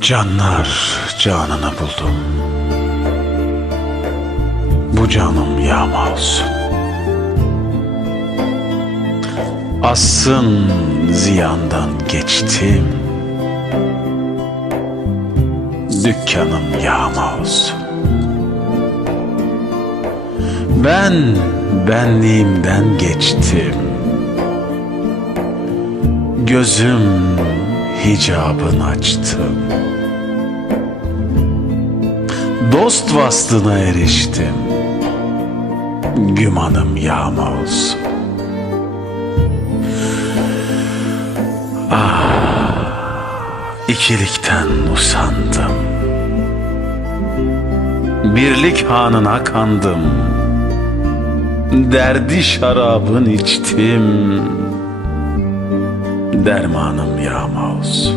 Canlar canını buldum. Bu canım yağma olsun. Assın ziyandan geçtim. Dükkanım yağma olsun. Ben benliğimden geçtim. Gözüm hicabın açtım. Dost vasfına eriştim. Gümanım yağma olsun. Ah, ikilikten usandım. Birlik hanına kandım. Derdi şarabın içtim. Dermanım yağma olsun.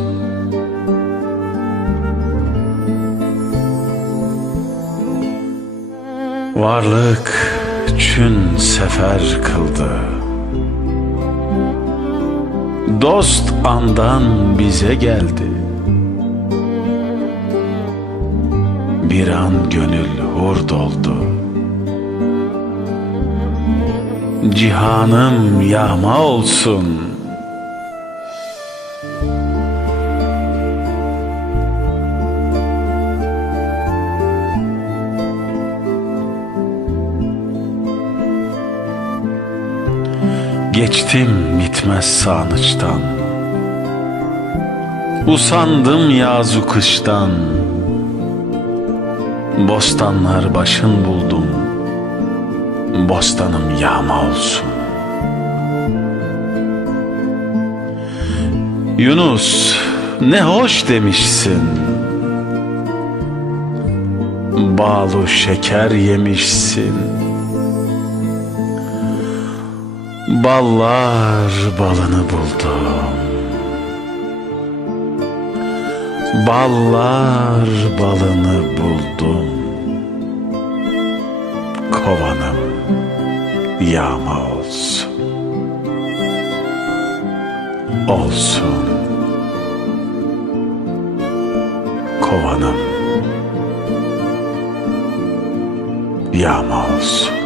Varlık çün sefer kıldı. Dost andan bize geldi. Bir an gönül hur doldu. Cihanım yağma olsun. Geçtim bitmez sanıçtan Usandım yazu kıştan. Bostanlar başın buldum. Bostanım yağma olsun. Yunus ne hoş demişsin. Balu şeker yemişsin Ballar balını buldum. Ballar balını buldum. Kovanım yağma olsun. Olsun. Kovanım yağma olsun